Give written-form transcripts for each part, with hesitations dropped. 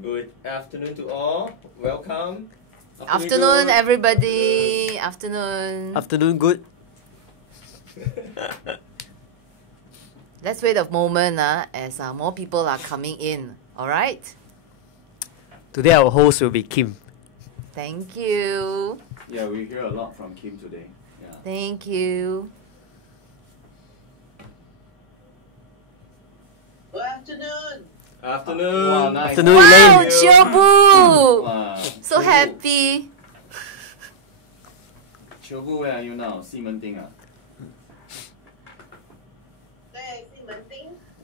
Good afternoon to all. Welcome. Afternoon, everybody. Afternoon. Afternoon, good. Let's wait a moment as more people are coming in. All right? Today our host will be Khim. Thank you. Yeah, we hear a lot from Khim today. Yeah. Thank you. Good afternoon. Afternoon. Wow, nice. Afternoon, Wow, Elaine. Chiobu! Wow. So happy. Chobu, where are you now? Ximending ah?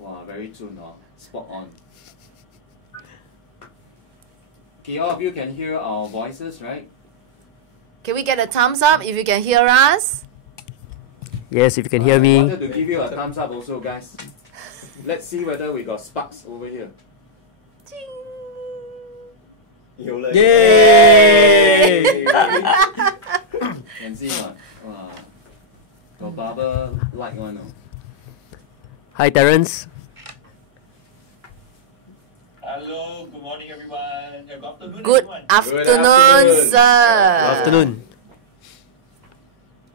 Wow, very soon, spot on. Okay, all of you can hear our voices, right? Can we get a thumbs up if you can hear us? Yes, if you can hear I me. wanted to give you a thumbs up also, guys. Let's see whether we got sparks over here. Yay! Can see one. Wow. Got barber like one. Hi, Terence. Hello, good morning everyone. Good afternoon Good everyone. afternoon, afternoon. sir. Good afternoon.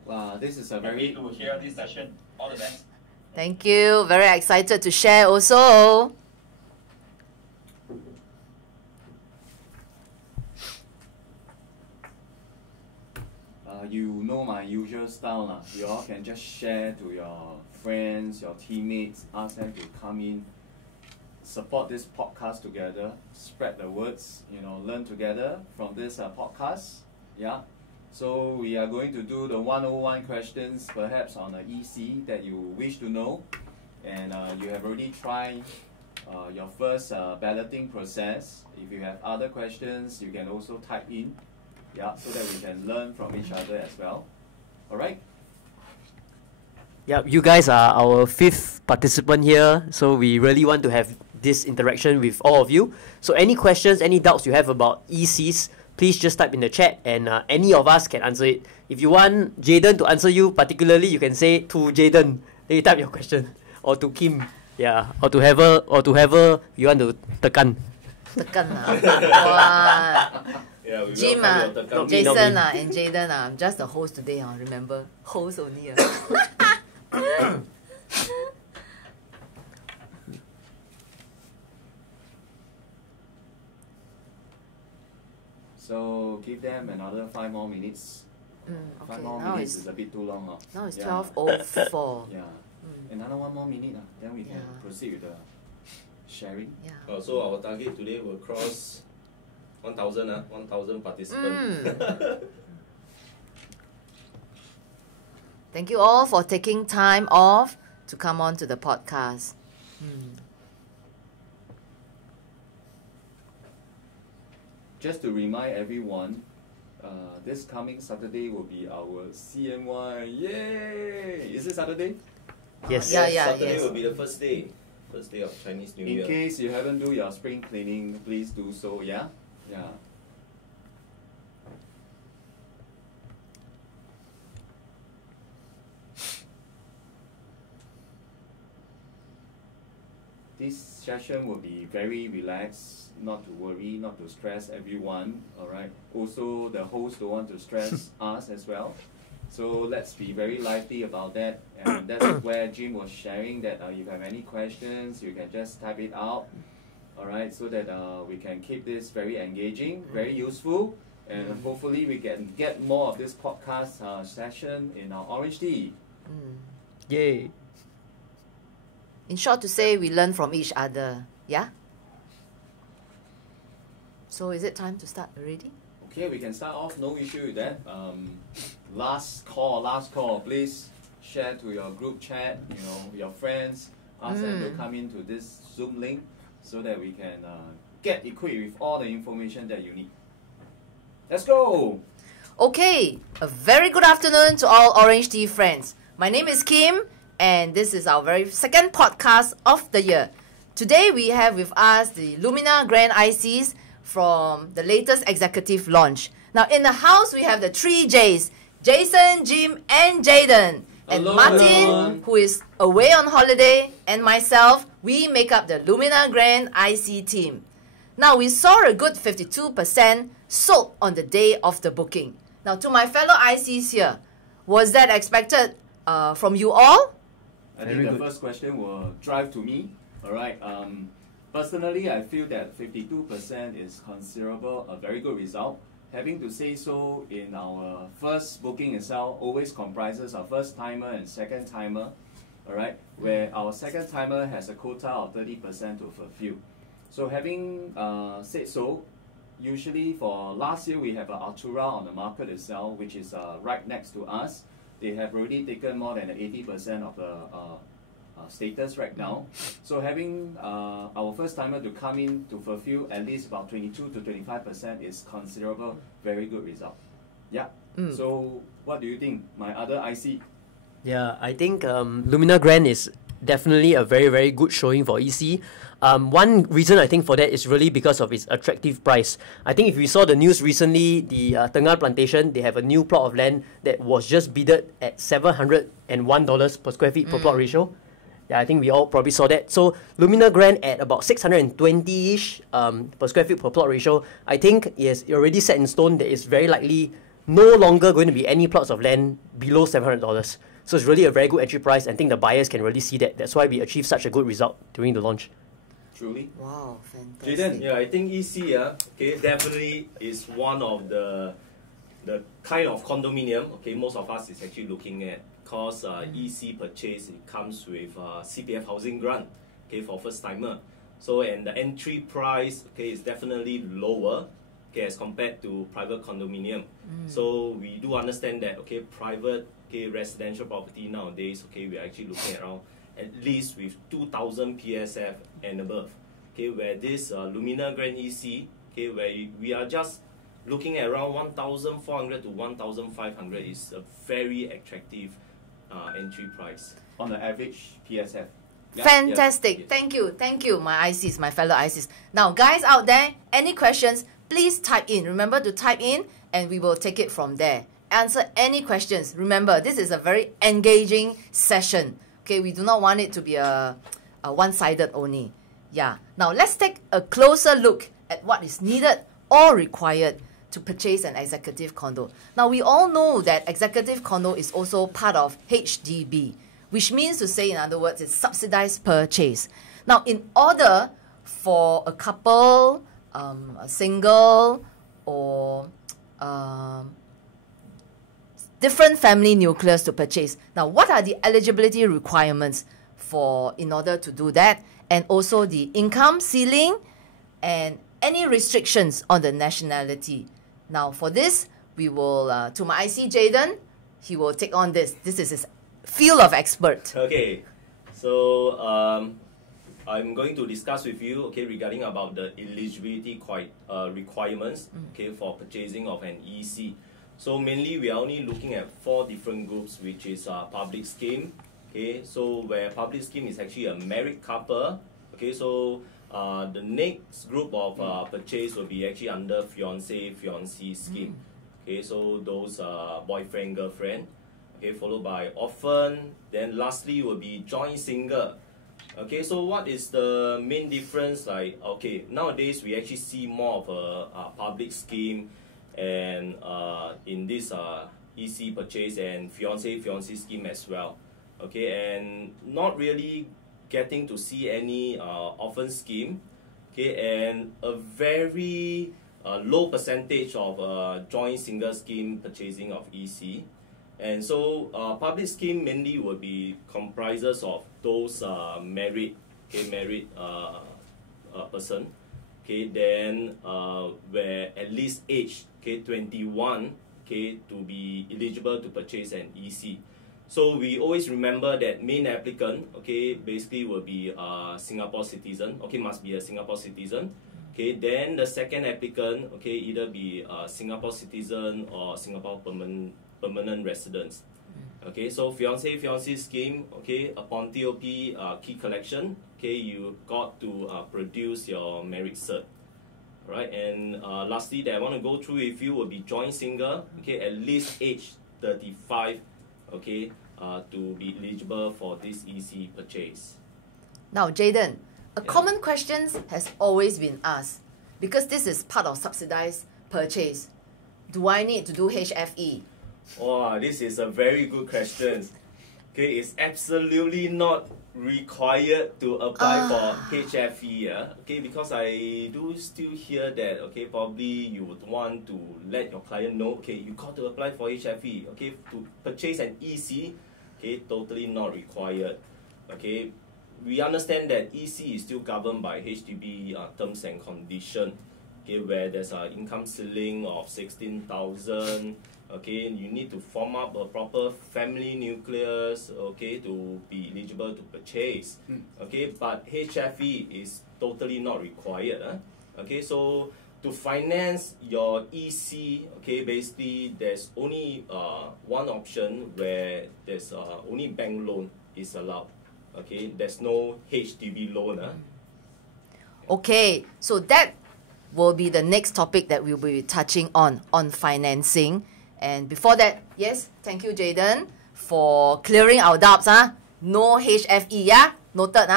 Wow, this is a Happy very to hear this session. All the best. Thank you. Very excited to share also. you know my usual style lah. You all can just share to your friends, your teammates, ask them to come in, support this podcast together, spread the words, learn together from this podcast. Yeah. So we are going to do the 101 questions, perhaps on the EC that you wish to know, and you have already tried your first balloting process. If you have other questions, you can also type in. Yeah, so that we can learn from each other as well. Alright? Yeah, you guys are our 5th participant here, so we really want to have this interaction with all of you. So any questions, any doubts you have about ECs, please just type in the chat and any of us can answer it. If you want Jayden to answer you particularly, you can say to Jayden, then you type your question. Or to Khim, yeah, or to whoever you want to tekan. Tekan Wow. Yeah, we Jim, welcome your tekan. Jason, and Jayden, I'm just the host today. Remember, host only. So give them another 5 more minutes. 5 more now minutes it's is a bit too long. now it's Yeah. 12:04. Yeah. Another 1 more minute, then we can Yeah. proceed with the sharing. Yeah. So our target today will cross 1,000 1,000 participants. Thank you all for taking time off to come on to the podcast. Just to remind everyone, this coming Saturday will be our CNY. Yay! Is it Saturday? Yes. Yeah, Saturday yes. will be the first day of Chinese New In Year. case you haven't do your spring cleaning, please do so. Yeah. This session will be very relaxed, not to worry, not to stress everyone. Alright. Also, the host don't want to stress us as well. So let's be very lively about that. And that's where Jim was sharing that if you have any questions, you can just type it out. Alright, so that we can keep this very engaging, very useful, and hopefully we can get more of this podcast session in our OrangeTee. Yay. In short, to say, we learn from each other. Yeah. So is it time to start already? Okay, we can start off, no issue with that. Last call, please share to your group chat, your friends, ask them to come into this Zoom link so that we can get equipped with all the information that you need. Let's go! Okay, a very good afternoon to all OrangeTee friends. My name is Khim, and this is our very second podcast of the year. Today we have with us the Lumina Grand ICs from the latest executive launch. Now in the house we have the 3 Js, Jason, Jim and Jayden. And Hello, Martin, everyone. who is away on holiday, and myself, we make up the Lumina Grand IC team. Now, we saw a good 52% sold on the day of the booking. Now, to my fellow ICs here, was that expected from you all? I think the first question will drive to me. All right. Personally, I feel that 52% is considerable, a very good result. Having to say so, in our first booking itself, always comprises our first timer and second timer. All right, where our second timer has a quota of 30% to fulfill. So having said so, usually for last year we have an Atura on the market itself, which is right next to us. They have already taken more than 80% of the status right now. So having our first timer to come in to fulfill at least about 22 to 25% is considerable, very good result. Yeah. So what do you think, my other IC? Yeah, I think Lumina Grand is definitely a very, very good showing for EC. One reason I think for that is really because of its attractive price. I think if we saw the news recently, the Tengah Plantation, they have a new plot of land that was just bidded at $701 per square feet per plot ratio. Yeah, I think we all probably saw that. So Lumina Grand at about 620-ish per square feet per plot ratio, I think is already set in stone that it's very likely no longer going to be any plots of land below $700. So it's really a very good entry price. I think the buyers can really see that. That's why we achieved such a good result during the launch. Truly. Wow, fantastic. Jayden, yeah, I think EC okay, definitely is one of the kind of condominium, okay, most of us is actually looking at, because EC purchase, it comes with CPF housing grant, okay, for first timer. So, and the entry price, okay, is definitely lower, okay, as compared to private condominium. So we do understand that, okay, private, okay, residential property nowadays, okay, we're actually looking around at least with 2,000 PSF and above, okay, where this Lumina Grand EC, okay, where we are just looking at around 1,400 to 1,500 is a very attractive entry price. On the average PSF. Yeah, Fantastic. yeah. Thank you, my ICs, my fellow ICs. Now, guys out there, any questions, please type in. Remember to type in and we will take it from there. Answer any questions. Remember, this is a very engaging session. Okay, we do not want it to be a one-sided only. Yeah. Now, let's take a closer look at what is needed or required to purchase an executive condo. Now, we all know that executive condo is also part of HGB, which means to say, in other words, it's subsidized purchase. Now, in order for a couple, a single, or different family nucleus to purchase. Now, what are the eligibility requirements in order to do that? And also the income ceiling and any restrictions on the nationality. Now, for this, we will, to my IC Jayden, he will take on this. This is his field of expert. Okay, so I'm going to discuss with you, okay, regarding about the eligibility requirements, okay, for purchasing of an EC. So mainly we are only looking at 4 different groups, which is public scheme. Okay, so where public scheme is actually a married couple. Okay, so the next group of purchase will be actually under fiancé scheme. Okay, so those boyfriend girlfriend. Okay, followed by orphan. Then lastly will be joint single. Okay, so what is the main difference? Like, okay, nowadays we actually see more of a public scheme and in this EC purchase and fiancé scheme as well. Okay, and not really getting to see any orphan scheme. Okay, and a very low percentage of joint single scheme purchasing of EC. And so public scheme mainly will be comprises of those married, okay, married person. Okay, then where at least age, okay, 21, okay, to be eligible to purchase an EC. So we always remember that main applicant, okay, basically will be Singapore citizen, okay, must be a Singapore citizen. Okay, then the second applicant, okay, either be Singapore citizen or Singapore permanent residents. Okay, so fiancé scheme, okay, upon TOP key collection, okay, you got to produce your marriage cert. Right, and lastly that I want to go through with you will be joint single, okay, at least age 35, okay, to be eligible for this EC purchase. Now, Jayden, a common question has always been asked. because this is part of subsidized purchase, do I need to do HFE? Wow, this is a very good question. Okay, it's absolutely not required to apply for HFE. Yeah? Okay, because I do still hear that, okay, probably you would want to let your client know, okay, you got to apply for HFE. Okay, to purchase an EC, okay, totally not required. Okay, we understand that EC is still governed by HGB terms and conditions. Okay, where there's an income ceiling of 16,000. Okay, you need to form up a proper family nucleus, okay, to be eligible to purchase. Okay, but HFE is totally not required. Okay, so to finance your EC, okay, basically there's only one option where there's only bank loan is allowed. Okay, there's no HDB loan. Okay, so that will be the next topic that we'll be touching on financing. And before that, yes, thank you, Jayden, for clearing our doubts. No HFE, yeah? Noted.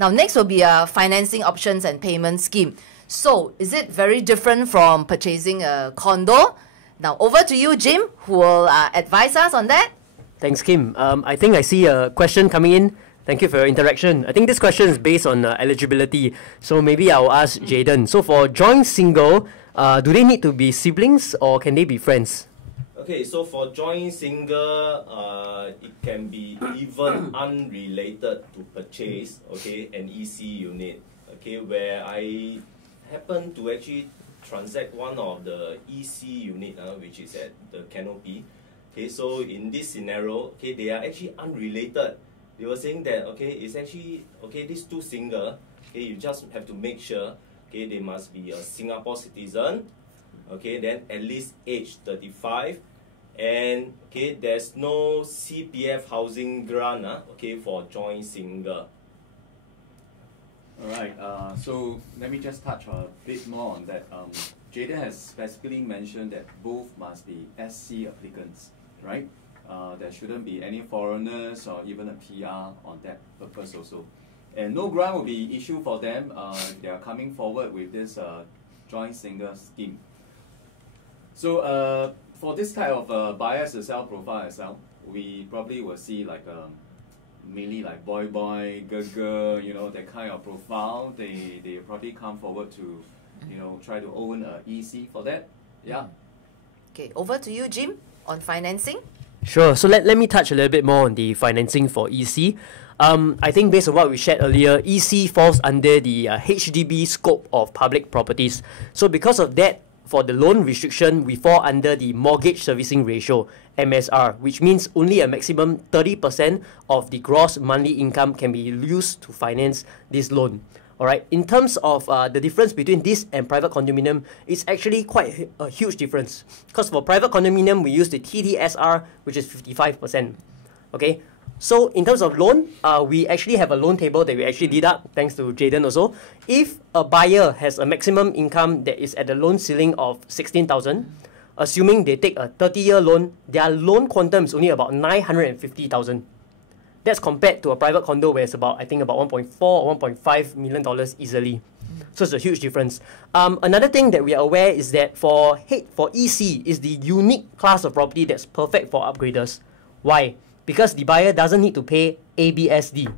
Now, next will be financing options and payment scheme. So, is it very different from purchasing a condo? Now, over to you, Jim, who will advise us on that. Thanks, Kim. I think I see a question coming in. Thank you for your interaction. I think this question is based on eligibility. So maybe I'll ask Jayden. So for joint single, do they need to be siblings or can they be friends? Okay, so for joint single, it can be even unrelated to purchase, okay, an EC unit, okay, where I happen to actually transact one of the EC unit, which is at the canopy. Okay, so in this scenario, okay, they are actually unrelated. They were saying that, okay, it's actually, okay, these two single, okay, you just have to make sure, okay, they must be a Singapore citizen, okay, then at least age 35, and, okay, there's no CPF housing grant, okay, for joint single. Alright, so let me just touch a bit more on that. Jayden has specifically mentioned that both must be SC applicants, right? There shouldn't be any foreigners or even a PR on that purpose also. And no grant will be issued for them if they are coming forward with this joint single scheme. So for this type of buyers to sell profile as well, we probably will see like mainly like boy, girl, you know, that kind of profile. They probably come forward to, you know, try to own a EC for that. Yeah. Okay, over to you, Jim, on financing. Sure. So let me touch a little bit more on the financing for EC. I think based on what we shared earlier, EC falls under the HDB scope of public properties. So because of that, for the loan restriction, we fall under the mortgage servicing ratio, MSR, which means only a maximum 30% of the gross monthly income can be used to finance this loan. Alright, in terms of the difference between this and private condominium, it's actually quite a huge difference. Because for private condominium, we use the TDSR, which is 55%. Okay, so in terms of loan, we actually have a loan table that we actually did up, thanks to Jayden also. If a buyer has a maximum income that is at the loan ceiling of 16,000, assuming they take a 30-year loan, their loan quantum is only about 950,000. That's compared to a private condo where it's about, I think, about $1.4 or $1.5 million easily. So it's a huge difference. Another thing that we are aware is that for EC is the unique class of property that's perfect for upgraders. Why? Because the buyer doesn't need to pay ABSD.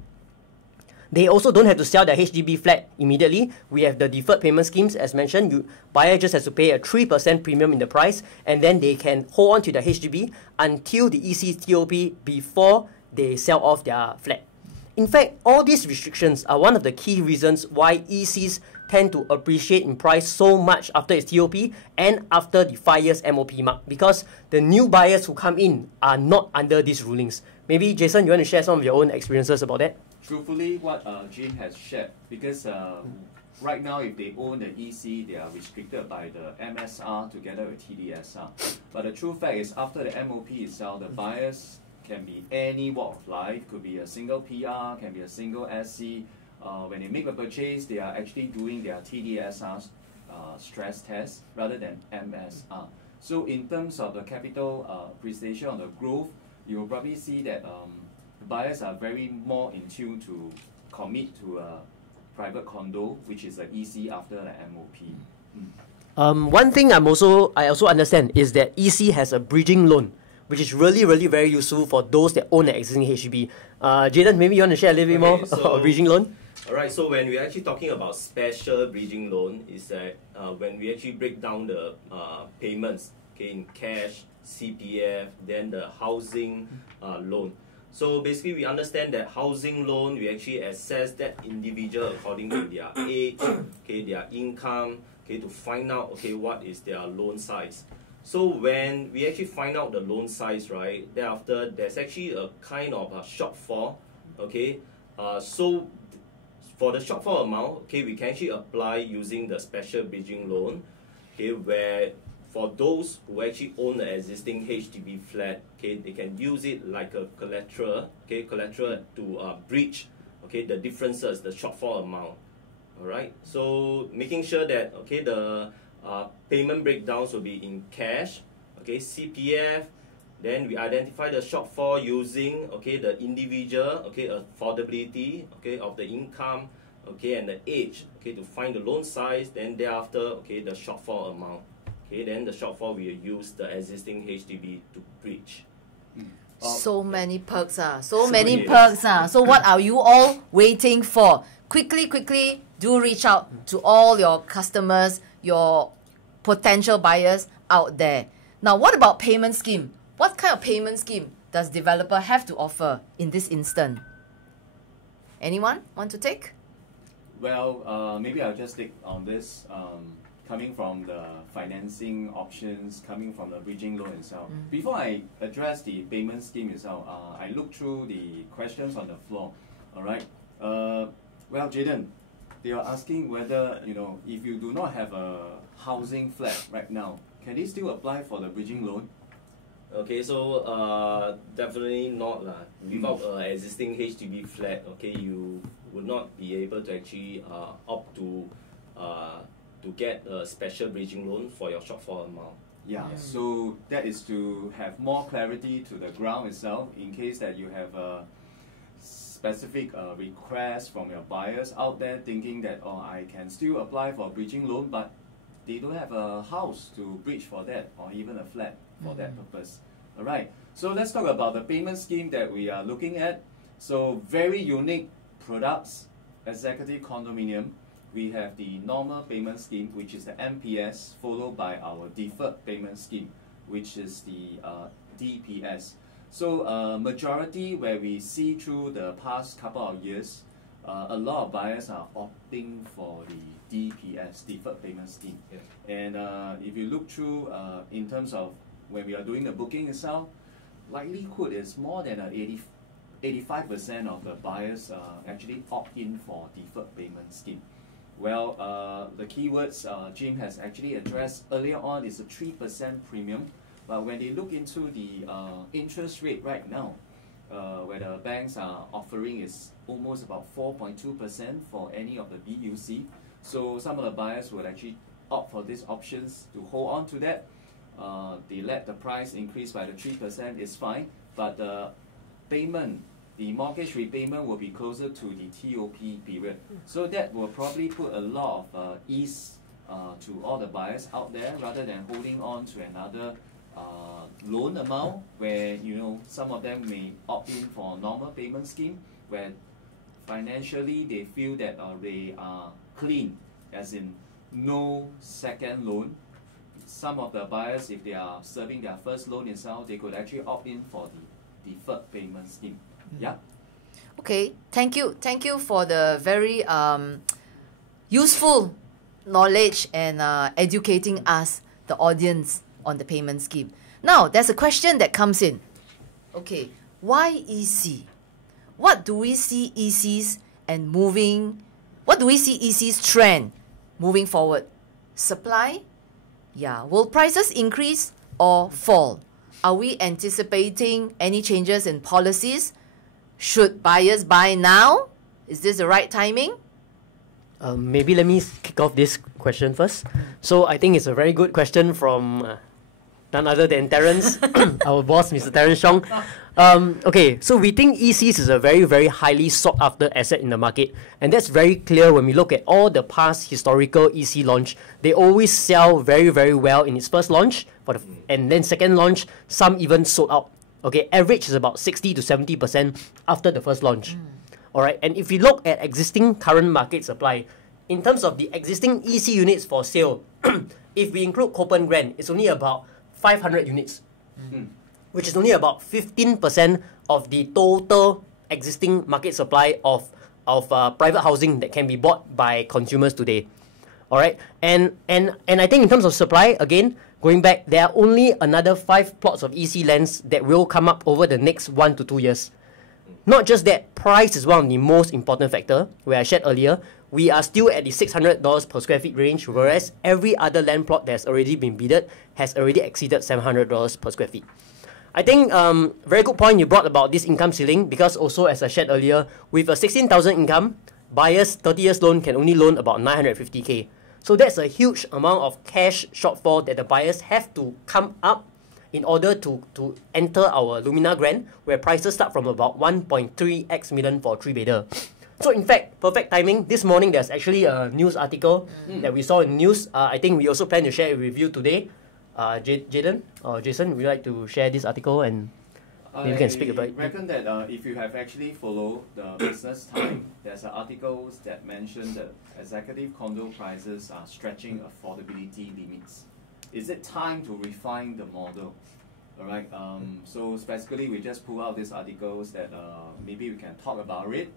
They also don't have to sell their HDB flat immediately. We have the deferred payment schemes as mentioned. Buyer just has to pay a 3% premium in the price, and then they can hold on to their HDB until the EC TOP before they sell off their flat. In fact, all these restrictions are one of the key reasons why ECs tend to appreciate in price so much after its TOP and after the 5 years MOP mark, because the new buyers who come in are not under these rulings. Maybe Jason, you want to share some of your own experiences about that? Truthfully, what Jim has shared, because right now if they own the EC, they are restricted by the MSR together with TDSR. But the true fact is after the MOP itself, the buyers can be any walk of life, could be a single PR, can be a single SC. When they make a purchase, they are actually doing their TDSR stress test rather than MSR. So in terms of the capital appreciation or the growth, you will probably see that buyers are very more in tune to commit to a private condo, which is an EC after the MOP. One thing I also understand is that EC has a bridging loan, which is really, really very useful for those that own an existing HDB. Jayden, maybe you want to share a little bit more about bridging loan? Alright, so when we're actually talking about special bridging loan, is that when we actually break down the payments, okay, in cash, CPF, then the housing loan. So basically, we understand that housing loan, we actually assess that individual according to their age, okay, their income, okay, to find out, okay, what is their loan size. So when we actually find out the loan size, right, thereafter there's actually a kind of a shortfall, okay. So for the shortfall amount, okay, we can actually apply using the special bridging loan, okay, where for those who actually own an existing HDB flat, okay, they can use it like a collateral, okay, to bridge, okay, the differences, the shortfall amount. Alright, so making sure that, okay, the payment breakdowns will be in cash, okay, CPF, then we identify the shortfall using, okay, the individual, okay, affordability, okay, of the income, okay, and the age, okay, to find the loan size, then thereafter, okay, the shortfall amount. Okay, then the shortfall we use the existing HDB to bridge. So many perks, so many perks. So what are you all waiting for? Quickly, do reach out to all your customers, your potential buyers out there. Now, what about payment scheme? What kind of payment scheme does developer have to offer in this instant? Anyone want to take? Well, maybe I'll just take on this. Coming from the financing options, coming from the bridging loan itself. Before I address the payment scheme itself, I looked through the questions on the floor. All right. Well, Jayden, they are asking whether, if you do not have a housing flat right now, can they still apply for the bridging loan? Okay, so definitely not lah. Without an existing HDB flat, okay, you would not be able to actually opt to get a special bridging loan for your shortfall amount. Yeah, so that is to have more clarity to the ground itself in case that you have a specific request from your buyers out there thinking that, oh, I can still apply for a bridging loan, but they don't have a house to bridge for that or even a flat for that purpose. Alright, so let's talk about the payment scheme that we are looking at. So very unique products, executive condominium. We have the normal payment scheme, which is the MPS, followed by our deferred payment scheme, which is the DPS. So majority where we see through the past couple of years, a lot of buyers are opting for the DPS, deferred payment scheme. Yeah. And if you look through in terms of when we are doing the booking itself, likelihood is more than 85% of the buyers actually opt in for deferred payment scheme. Well, the keywords Jim has actually addressed earlier on is a 3% premium, but when they look into the interest rate right now, where the banks are offering is almost about 4.2% for any of the BUC. So some of the buyers will actually opt for these options to hold on to that. They let the price increase by the 3% is fine, but the payment, the mortgage repayment will be closer to the TOP period. So that will probably put a lot of ease to all the buyers out there rather than holding on to another loan amount where some of them may opt in for a normal payment scheme where financially they feel that they are clean, as in no second loan. Some of the buyers, if they are serving their first loan itself, they could actually opt in for the deferred payment scheme. Yeah. Okay, thank you for the very useful knowledge and educating us, the audience, on the payment scheme. Now, there's a question that comes in. Okay, why EC? What do we see ECs and what do we see ECs trend moving forward? Supply? Yeah, will prices increase or fall? Are we anticipating any changes in policies? Should buyers buy now? Is this the right timing? Maybe let me kick off this question first. So I think it's a very good question from none other than Terence, our boss, Mr. Terence Chong. Okay, so we think ECs is a very, very highly sought after asset in the market, and that's very clear when we look at all the past historical EC launch. They always sell very, very well in its first launch, and then second launch, some even sold out. Okay, average is about 60 to 70% after the first launch. All right, and if we look at existing current market supply, in terms of the existing EC units for sale, if we include Copen Grand, it's only about 500 units. Which is only about 15% of the total existing market supply of private housing that can be bought by consumers today. All right, and I think in terms of supply, again, going back, there are only another 5 plots of EC lands that will come up over the next 1 to 2 years. Not just that, price is one of the most important factor, where I shared earlier. We are still at the $600 per square feet range, whereas every other land plot that's already been bidded has already exceeded $700 per square feet. I think very good point you brought about this income ceiling, because also, as I shared earlier, with a 16,000 income, buyers 30 years loan can only loan about 950K. So that's a huge amount of cash shortfall that the buyers have to come up in order to enter our Lumina Grand, where prices start from about 1.3x million for 3-bedder. So in fact, perfect timing. This morning there's actually a news article that we saw in news. I think we also plan to share it with you today. Jayden or Jason, would you like to share this article and maybe you can speak about it? I reckon that if you have actually followed the business time, there's articles that mention that executive condo prices are stretching affordability limits. Is it time to refine the model? All right. So specifically, we just pull out these articles that maybe we can talk about it.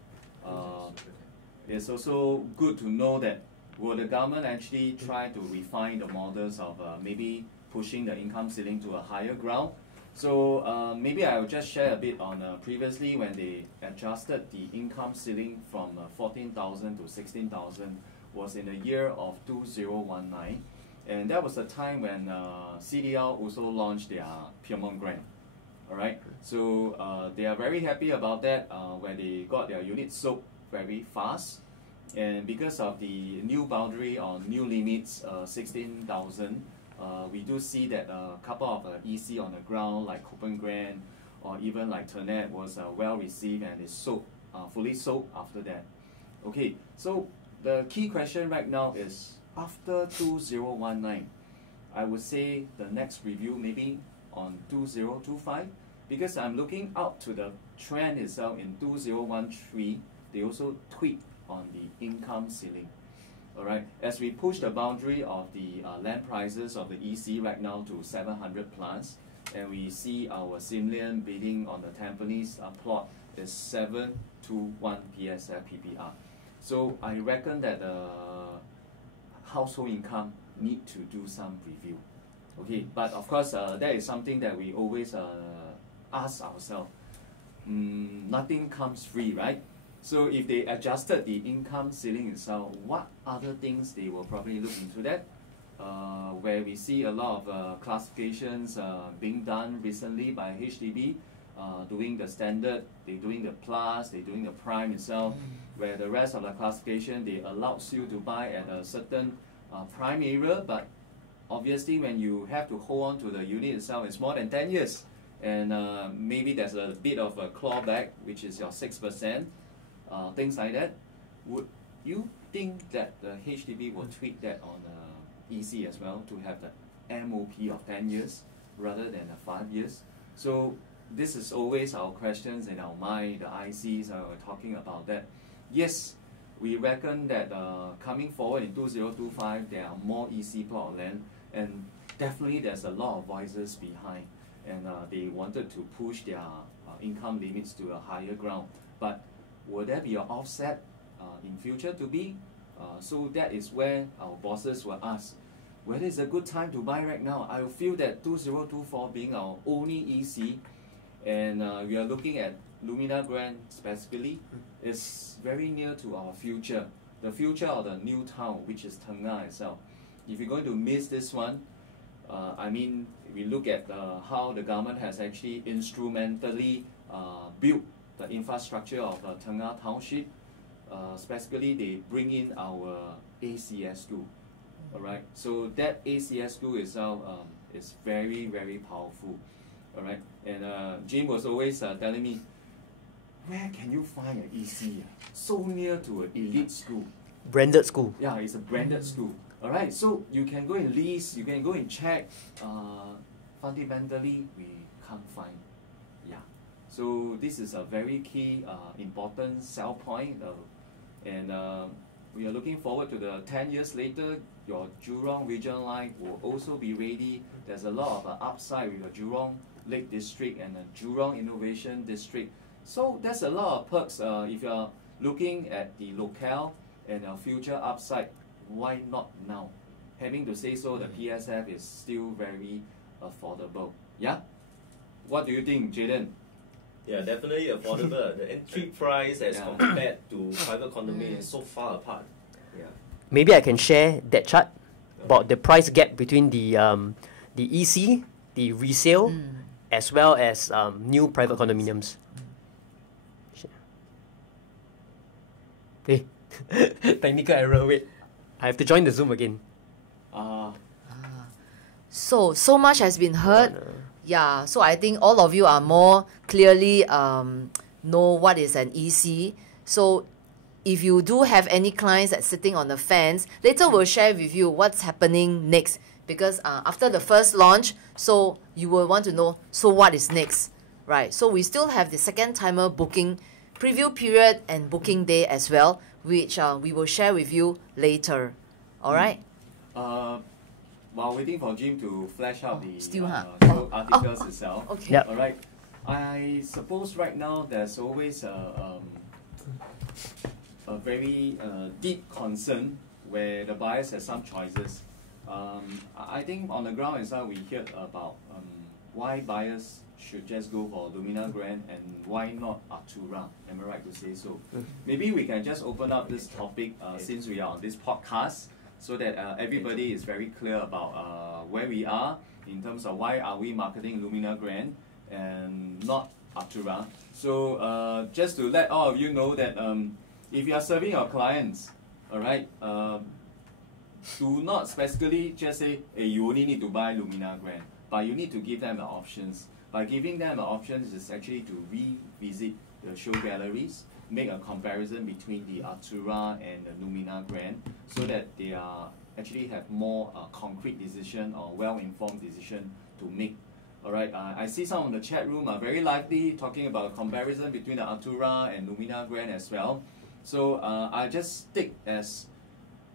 It's also good to know that will the government actually try to refine the models of maybe pushing the income ceiling to a higher ground. So maybe I'll just share a bit on previously when they adjusted the income ceiling from 14,000 to 16,000 was in the year of 2019. And that was the time when CDL also launched their Piedmont Grand. Alright, so they are very happy about that, where they got their units sold very fast. And because of the new boundary or new limits, 16,000, we do see that a couple of EC on the ground like Copen Grand or even like Ternate was well received and is sold, fully sold after that. Okay, so the key question right now is after 2019, I would say the next review maybe on 2025, because I'm looking out to the trend itself in 2013, they also tweaked on the income ceiling. Alright, as we push the boundary of the land prices of the EC right now to 700 plus, and we see our Simlian bidding on the Tampines plot is 721 PSF PPR. So I reckon that the household income need to do some review. Okay, but of course that is something that we always ask ourselves. Nothing comes free, right? So if they adjusted the income ceiling itself, what other things they will probably look into that? Where we see a lot of classifications being done recently by HGB, doing the standard, they're doing the plus, they're doing the prime itself, where the rest of the classification, they allows you to buy at a certain prime area, but obviously when you have to hold on to the unit itself, it's more than 10 years. And maybe there's a bit of a clawback, which is your 6%. Things like that. Would you think that the HDB will tweak that on EC as well to have the MOP of 10 years rather than the 5 years? So this is always our questions in our mind. The ICs are talking about that. Yes, we reckon that coming forward in 2025 there are more EC plot of land, and definitely there's a lot of voices behind, and they wanted to push their income limits to a higher ground. But will there be an offset in future to be? So that is where our bosses will ask, whether it's a good time to buy right now. I feel that 2024 being our only EC, and we are looking at Lumina Grand specifically, is very near to our future. The future of the new town, which is Teng Nga itself. If you're going to miss this one, I mean, we look at how the government has actually instrumentally built the infrastructure of Teng Nga Township. Specifically, they bring in our ACS school. Alright, so that ACS school itself is very, very powerful. All right, and Jim was always telling me, where can you find an EC so near to an elite school? Branded school. Yeah, it's a branded school. All right, so you can go and lease, you can go and check. Fundamentally, we can't find. Yeah, so this is a very key, important sell point, and we are looking forward to the 10 years later. Your Jurong Region Line will also be ready. There's a lot of upside with the Jurong Lake District and the Jurong Innovation District. So there's a lot of perks if you're looking at the locale and our future upside. Why not now? Having to say so, the PSF is still very affordable. Yeah? What do you think, Jayden? Yeah, definitely affordable. The entry price as compared to private condominium is so far apart. Yeah. Maybe I can share that chart about the price gap between the EC, the resale, as well as new private condominiums. Hey, technical error. Wait, I have to join the Zoom again. So much has been heard. Yeah, so I think all of you are more clearly know what is an EC. So if you do have any clients that's sitting on the fence, later we'll share with you what's happening next. Because after the first launch, so you will want to know, so what is next, right? So we still have the second timer booking preview period and booking day as well, which we will share with you later. All right? While waiting for Jim to flash out the still, articles itself. Okay. Yep. All right. I suppose right now there's always a very deep concern where the buyers have some choices. I think on the ground itself we heard about why buyers should just go for Lumina Grand and why not Atura. Am I right to say so? Maybe we can just open up this topic since we are on this podcast, so that everybody is very clear about where we are in terms of why are we marketing Lumina Grand and not Atura. So just to let all of you know that if you are serving your clients, all right, do not specifically just say, hey, you only need to buy Lumina Grand, but you need to give them the options. By giving them the options is actually to revisit the show galleries, make a comparison between the Atura and the Lumina Grand, so that they are actually have more concrete decision or well-informed decision to make. Alright, I see some of the chat room are very lively talking about a comparison between the Atura and Lumina Grand as well. So I just stick as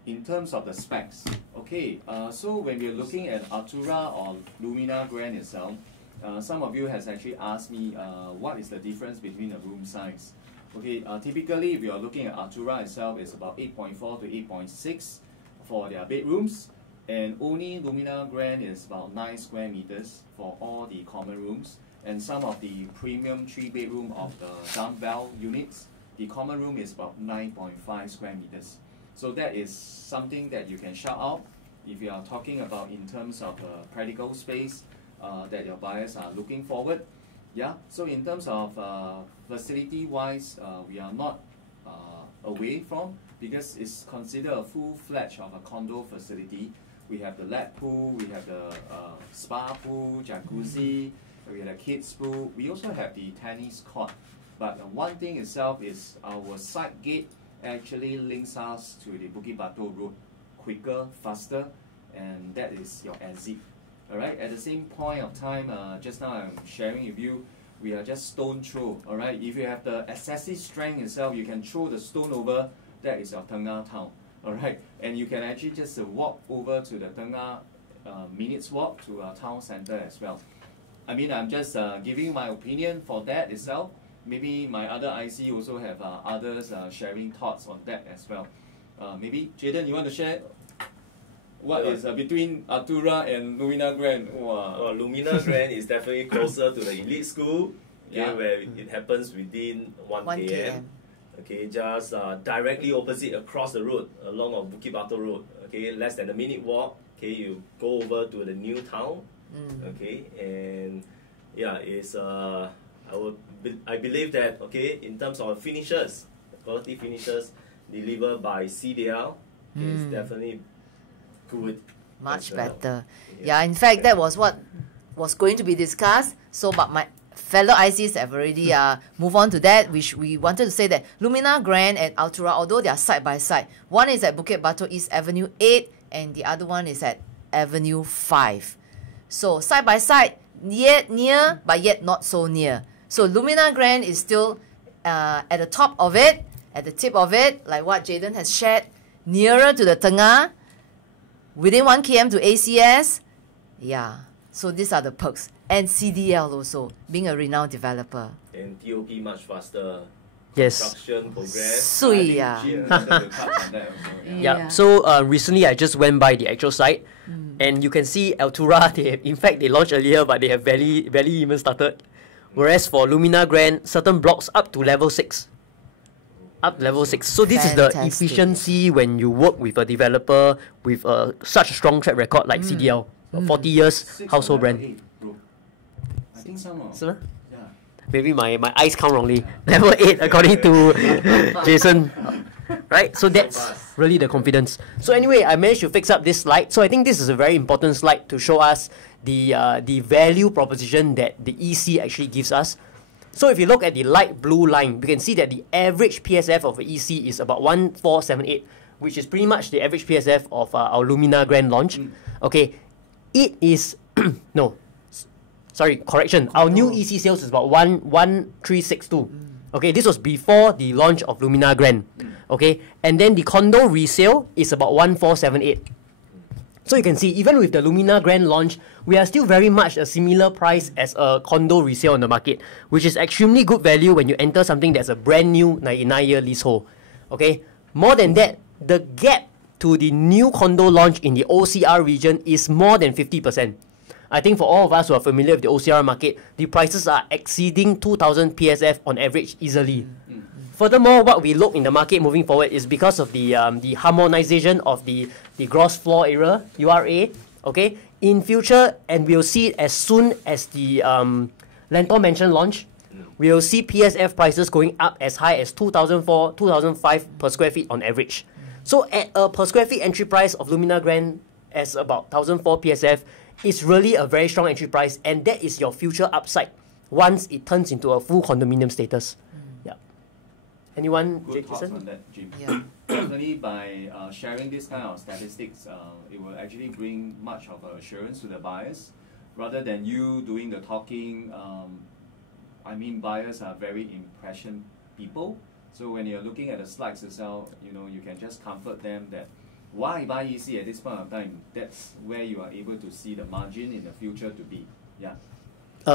in terms of the specs. Okay, so when we're looking at Atura or Lumina Grand itself, some of you has actually asked me what is the difference between the room size. Okay, typically if you are looking at Atura itself, it's about 8.4 to 8.6 for their bedrooms, and only Lumina Grand is about 9 square meters for all the common rooms, and some of the premium 3-bedroom of the dumbbell units, the common room is about 9.5 square meters. So that is something that you can shout out if you are talking about in terms of practical space that your buyers are looking forward. Yeah, so in terms of facility-wise, we are not away from, because it's considered a full-fledged of a condo facility. We have the lap pool, we have the spa pool, jacuzzi, we have the kids pool. We also have the tennis court. But one thing itself is our side gate actually links us to the Bukit Batok Road quicker, faster, and that is your exit. Alright, at the same point of time, just now I'm sharing with you, we are just stone throw. Alright, if you have the excessive strength itself, you can throw the stone over, that is your Tengah town. Alright, and you can actually just walk over to the Tengah, minutes walk to our town center as well. I mean, I'm just giving my opinion for that itself. Maybe my other IC also have others sharing thoughts on that as well. Maybe Jayden, you want to share what is between Atura and Lumina Grand? Well, Lumina Grand is definitely closer to the elite school, okay, Yeah. where it happens within 1 km. Okay, just directly opposite across the road along of Bukit Batok Road. Okay, less than a minute walk. Okay, you go over to the new town. Okay, and yeah, it's I believe that, okay, in terms of finishes, quality finishes delivered by CDL is definitely good. Much as well. better. Yeah, in fact, that was what was going to be discussed. So, but my fellow ICs have already moved on to that, which we wanted to say that Lumina Grand and Atura, although they are side by side, one is at Bukit Batok East Avenue 8 and the other one is at Avenue 5. So side by side, yet near, but yet not so near. So Lumina Grand is still at the top of it, at the tip of it, like what Jayden has shared, nearer to the Tengah, within 1 km to ACS. Yeah, so these are the perks. And CDL also, being a renowned developer. And TOP much faster. Yes. Construction progress. Sweet, yeah. Yeah. So recently I just went by the actual site, and you can see Atura. In fact, they launched earlier, but they have barely even started. Whereas for Lumina Grand, certain blocks up to level 6. Up level 6. So this is the Fantastic. efficiency when you work with a developer with such a strong track record like CDL. 40 years household brand. 8, bro. I think some are. So, Yeah. maybe my eyes count wrongly. Level 8 according to Jason. Right? So that's really the confidence. So anyway, I managed to fix up this slide. So I think this is a very important slide to show us the value proposition that the EC actually gives us. So if you look at the light blue line, you can see that the average PSF of the EC is about 1478, which is pretty much the average PSF of our Lumina Grand launch. Okay, it is no, sorry, correction. Our new EC sales is about 1362. Okay, this was before the launch of Lumina Grand. Okay, and then the condo resale is about 1478. So you can see, even with the Lumina Grand launch, we are still very much a similar price as a condo resale on the market, which is extremely good value when you enter something that's a brand new 99-year leasehold. Okay, more than that, the gap to the new condo launch in the OCR region is more than 50%. I think for all of us who are familiar with the OCR market, the prices are exceeding 2,000 PSF on average easily. Furthermore, what we look in the market moving forward is because of the harmonization of the gross floor area, URA, okay, in future, and we'll see it as soon as the Lentor Mansion launch, we'll see PSF prices going up as high as 2,004, 2,005 per square feet on average. So at a per square feet entry price of Lumina Grand as about 1,004 PSF, it's really a very strong entry price, and that is your future upside once it turns into a full condominium status. Yeah. Anyone? Good thoughts on that, Jim. Yeah. Definitely by sharing this kind of statistics, it will actually bring much of assurance to the buyers, rather than you doing the talking. I mean, buyers are very impression people. So when you're looking at the slides itself, you know, you can just comfort them that why buy EC at this point of time. That's where you are able to see the margin in the future to be. Yeah.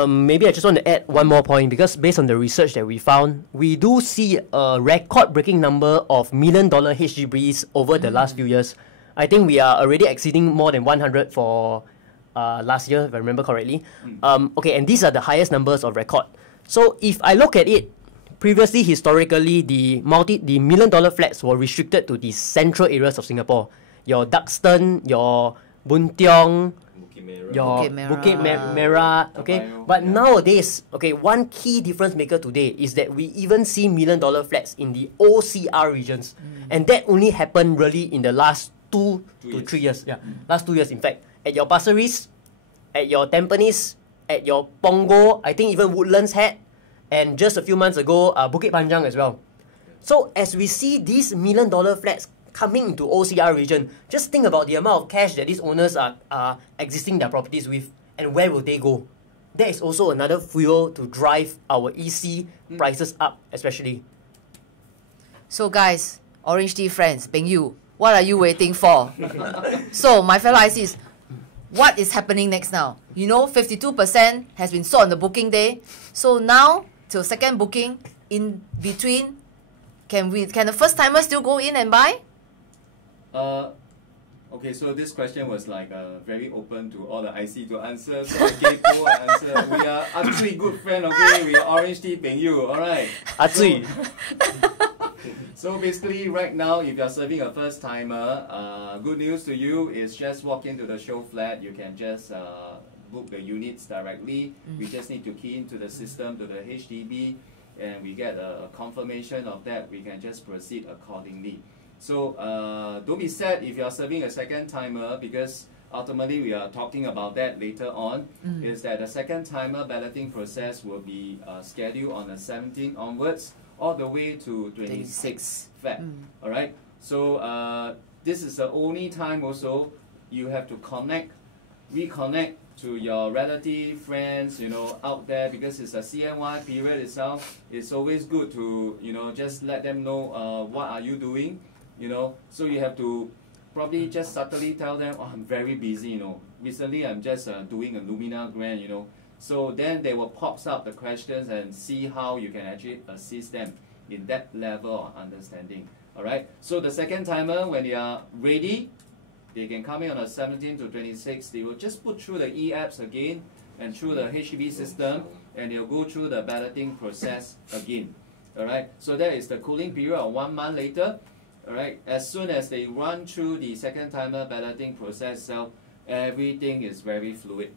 Maybe I just want to add one more point, because based on the research that we found, we do see a record-breaking number of $1 million HGBs over the last few years. I think we are already exceeding more than 100 for last year, if I remember correctly. Okay, and these are the highest numbers of record. So if I look at it, previously, historically, the $1 million flats were restricted to the central areas of Singapore. Your Duxton, your Boon Tiong, your Bukit Merah, okay? But nowadays, okay, one key difference maker today is that we even see $1 million flats in the OCR regions. And that only happened really in the last 2 to 3 years. Yeah, last 2 years, in fact. At your Pasir Ris, at your Tampines, at your Pongo, I think even Woodlands had, and just a few months ago, Bukit Panjang as well. So as we see these $1 million flats coming into OCR region, just think about the amount of cash that these owners are existing their properties with, and where will they go? That is also another fuel to drive our EC prices up, especially. So guys, OrangeTee friends, Peng Yu, what are you waiting for? So my fellow ICs, what is happening next now? You know, 52% has been sold on the booking day. So now, till second booking, in between, can the first timer still go in and buy? Okay, so this question was like very open to all the IC to answer. So I gave you an answer. We are Atua good friend, okay? We are OrangeTee Peng Yu, alright? Atua. So basically, right now, if you're serving a first timer, good news to you is just walk into the show flat. You can just book the units directly. We just need to key into the system to the HDB, and we get a confirmation of that. We can just proceed accordingly. So don't be sad if you're serving a second timer, because ultimately we are talking about that later on, is that the second timer balloting process will be scheduled on the 17th onwards, all the way to 26 Feb. Alright, so this is the only time also you have to reconnect to your relative, friends, out there, because it's a CNY period itself. It's always good to, just let them know what are you doing, so you have to probably just subtly tell them, oh, I'm very busy, recently I'm just doing a Lumina grant, so then they will pop up the questions and see how you can actually assist them in that level of understanding. Alright, so the second timer, when they are ready, they can come in on the 17th to 26th. They will just put through the e-apps again and through the HGB system, and they'll go through the balloting process again. Alright, so that is the cooling period of 1 month later. Alright, as soon as they run through the second timer balloting process itself, everything is very fluid.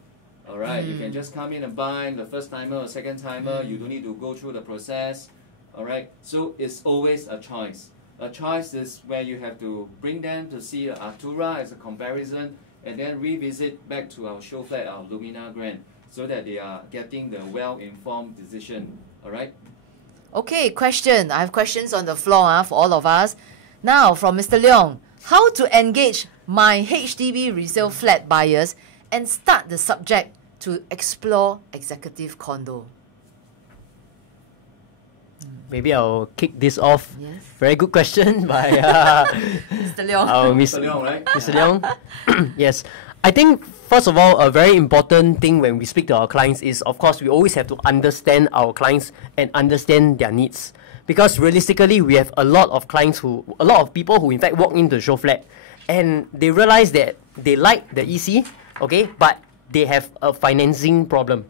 Alright, you can just come in and buy the first timer or second timer. You don't need to go through the process. Alright, so it's always a choice. A choice is where you have to bring them to see Atura as a comparison, and then revisit back to our show flat, our Lumina grant, so that they are getting the well-informed decision. Alright? Okay, question. I have questions on the floor for all of us. Now, from Mr. Leong, how to engage my HDB resale flat buyers and start the subject to explore executive condo? Maybe I'll kick this off. Yes. Very good question by Mr. Leong. Mr. Leong, right? Mr. Leong. Yes. I think, first of all, a very important thing when we speak to our clients is, of course, we always have to understand our clients and understand their needs. Because realistically, we have a lot of people who in fact walk into the show flat and they realize that they like the EC, okay, but they have a financing problem.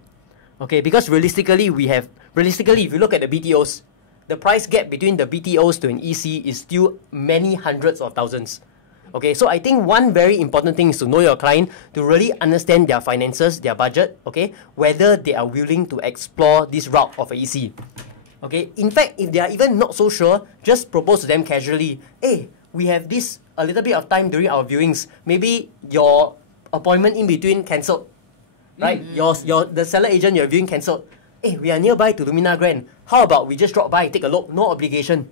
Okay, because realistically, if you look at the BTOs, the price gap between the BTOs to an EC is still many hundreds of thousands. Okay, so I think one very important thing is to know your client, to really understand their finances, their budget, okay, whether they are willing to explore this route of an EC. Okay, in fact, if they are even not so sure, just propose to them casually, hey, we have a little bit of time during our viewings. Maybe your appointment in between cancelled, right? The seller agent you're viewing cancelled. Hey, we are nearby to Lumina Grand. How about we just drop by, take a look, no obligation.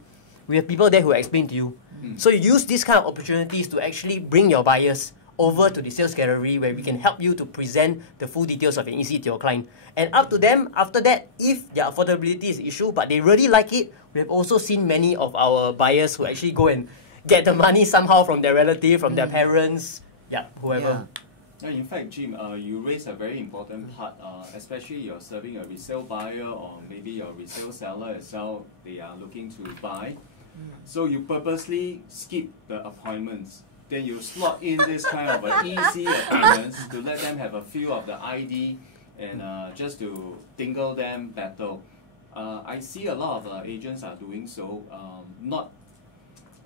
We have people there who explain to you. So you use these kind of opportunities to actually bring your buyers over to the sales gallery where we can help you to present the full details of an EC to your client. And up to them, after that, if their affordability is an issue, but they really like it, we have also seen many of our buyers who actually go and get the money somehow from their relative, from their parents, whoever. Yeah, in fact, Jim, you raise a very important part, especially you're serving a resale buyer or maybe your resale seller itself, they are looking to buy. So you purposely skip the appointments. Then you slot in this kind of easy appointments to let them have a feel of the ID and just to tingle them better. I see a lot of agents are doing so.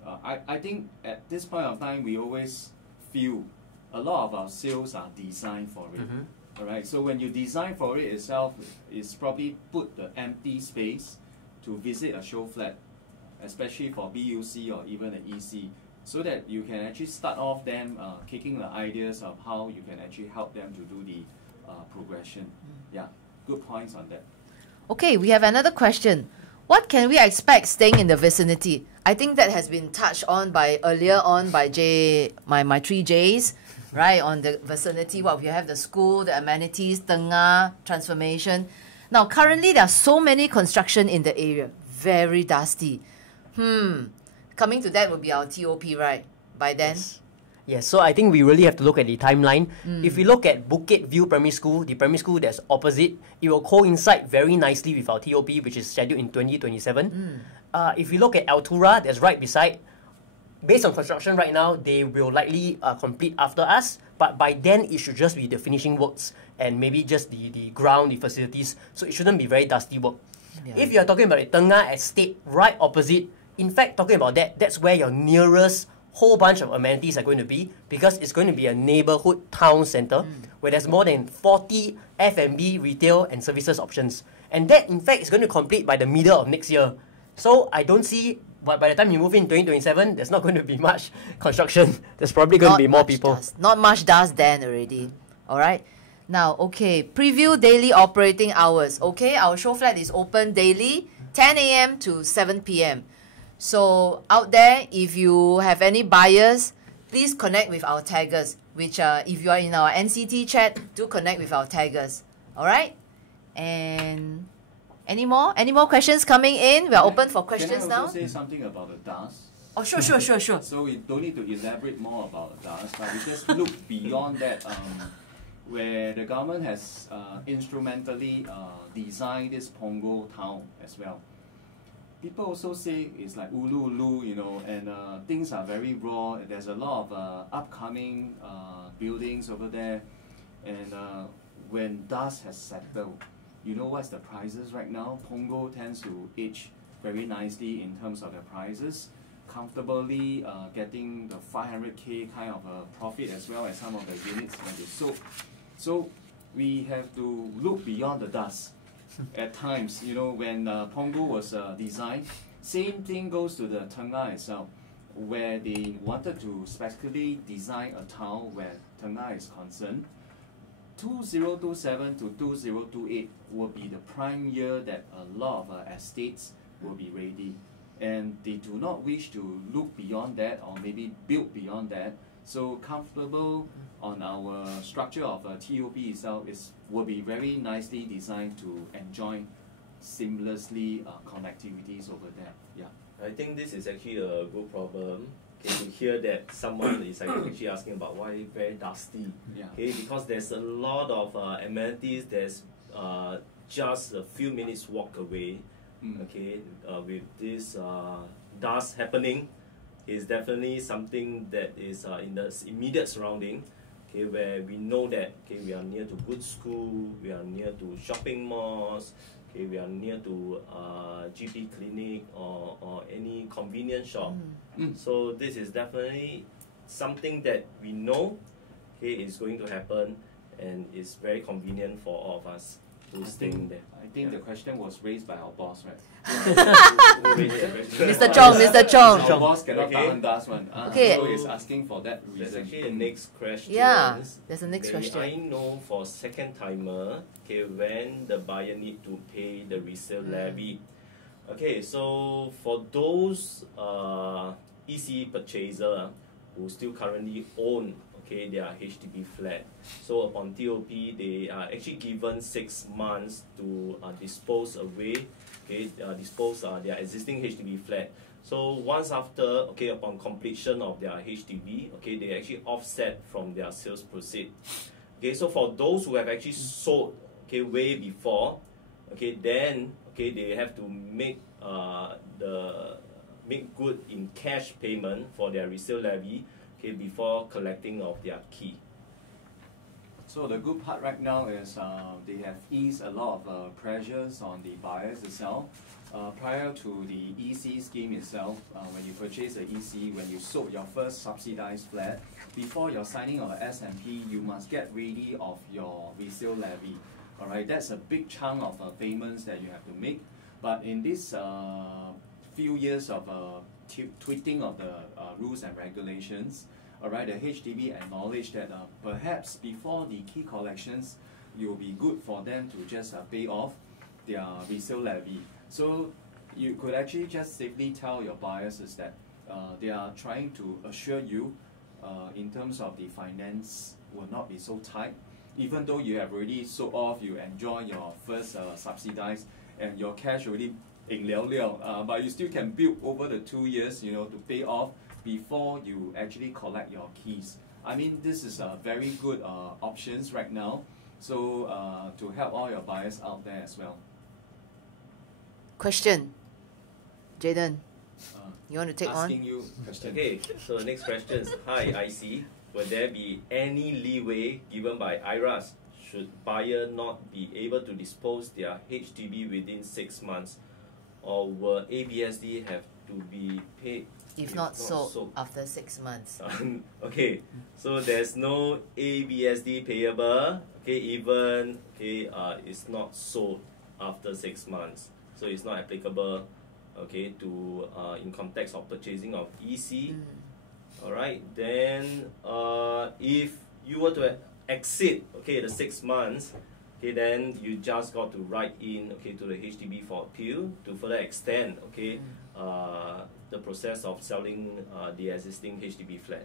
I think at this point of time, we always feel a lot of our sales are designed for it. Alright, so when you design for it itself, it's probably put the empty space to visit a show flat, especially for BUC or even an EC, so that you can actually start off them kicking the ideas of how you can actually help them to do the progression. Yeah, good points on that. Okay, we have another question. What can we expect staying in the vicinity? I think that has been touched on earlier on by my 3 Js, right, on the vicinity. What we have, the school, the amenities, tengah, transformation. Now, currently, there are so many construction in the area. Very dusty. Coming to that would be our TOP, right? By then? Yes, so I think we really have to look at the timeline. If we look at Bukit View Primary School, the primary school that's opposite, it will coincide very nicely with our TOP, which is scheduled in 2027. If we look at Atura, that's right beside, based on construction right now, they will likely complete after us, but by then it should just be the finishing works and maybe just the ground, the facilities, so it shouldn't be very dusty work. If you're talking about the Tengah Estate right opposite, in fact, talking about that, that's where your nearest whole bunch of amenities are going to be, because it's going to be a neighborhood town center where there's more than 40 F&B, retail and services options. And that, in fact, is going to complete by the middle of next year. So I don't see But by the time you move in 2027, there's not going to be much construction. There's probably going to be more people. Not much dust then already. All right. Now, okay, preview daily operating hours. Okay, our show flat is open daily, 10 a.m. to 7 p.m. So out there, if you have any buyers, please connect with our taggers, which if you are in our NCT chat, do connect with our taggers. All right? And any more questions coming in? We are open for questions now. Can I now. also say something about the dust? Oh, sure. So we don't need to elaborate more about the dust, but we just look beyond that, where the government has instrumentally designed this Pongo Town as well. People also say it's like ulu, you know, and things are very raw. There's a lot of upcoming buildings over there, and when dust has settled, you know what's the prices right now? Pongo tends to age very nicely in terms of the prices, comfortably getting the 500K kind of a profit as well as some of the units when they sold. So we have to look beyond the dust. At times, you know, when Pongo was designed, same thing goes to the Tengah itself, where they wanted to specifically design a town where Tengah is concerned. 2027 to 2028 will be the prime year that a lot of estates will be ready, and they do not wish to look beyond that or maybe build beyond that. So comfortable on our structure of TOP itself will be very nicely designed to enjoy seamlessly connectivities over there. Yeah. I think this is actually a good problem. Okay, to hear that someone is actually asking about why very dusty. Yeah. Okay, because there's a lot of amenities. There's just a few minutes walk away. Okay, with this dust happening, is definitely something that is in the immediate surrounding. Okay, where we know that we are near to good school, we are near to shopping malls. Okay, we are near to GP clinic or any convenience shop. So this is definitely something that we know is going to happen, and it's very convenient for all of us to stay there. I think the question was raised by our boss, right? Mr. Chong. Our boss cannot tahan dust one. Okay. So he's asking for that reason. There's actually a next question. Yeah, there's a next question. I know for second timer, when the buyer need to pay the resale levy. Okay, so for those EC purchaser who still currently own their HDB flat, so upon TOP they are actually given 6 months to dispose away, dispose their existing HDB flat. So once after, upon completion of their HDB, they actually offset from their sales proceed. So for those who have actually sold, way before, then they have to make make good in cash payment for their resale levy, before collecting of their key. So the good part right now is they have eased a lot of pressures on the buyers itself. Prior to the EC scheme itself, when you purchase the EC, when you sold your first subsidized flat, before your signing of the SMP, you must get ready of your resale levy. Alright, that's a big chunk of payments that you have to make. But in this few years of tweaking of the rules and regulations, alright, the HDB acknowledged that perhaps before the key collections, it will be good for them to just pay off their resale levy. So you could actually just safely tell your buyers is that they are trying to assure you in terms of the finance will not be so tight. Even though you have already sold off, you enjoy your first subsidized and your cash already but you still can build over the 2 years, to pay off before you actually collect your keys. I mean, this is a very good options right now. So to help all your buyers out there as well. Question, Jayden, you want to take on? Asking you question. Okay, so the next question is, hi IC, will there be any leeway given by IRAS should buyer not be able to dispose their HDB within 6 months? Or will ABSD have to be paid if not sold after 6 months? Okay, so there's no ABSD payable, even it's not sold after 6 months, so it's not applicable. okay, to in context of purchasing of EC. Alright, then if you were to exceed, okay, the 6 months, okay, then you just got to write in, okay, to the HDB for appeal to further extend, okay, the process of selling the existing HDB flat.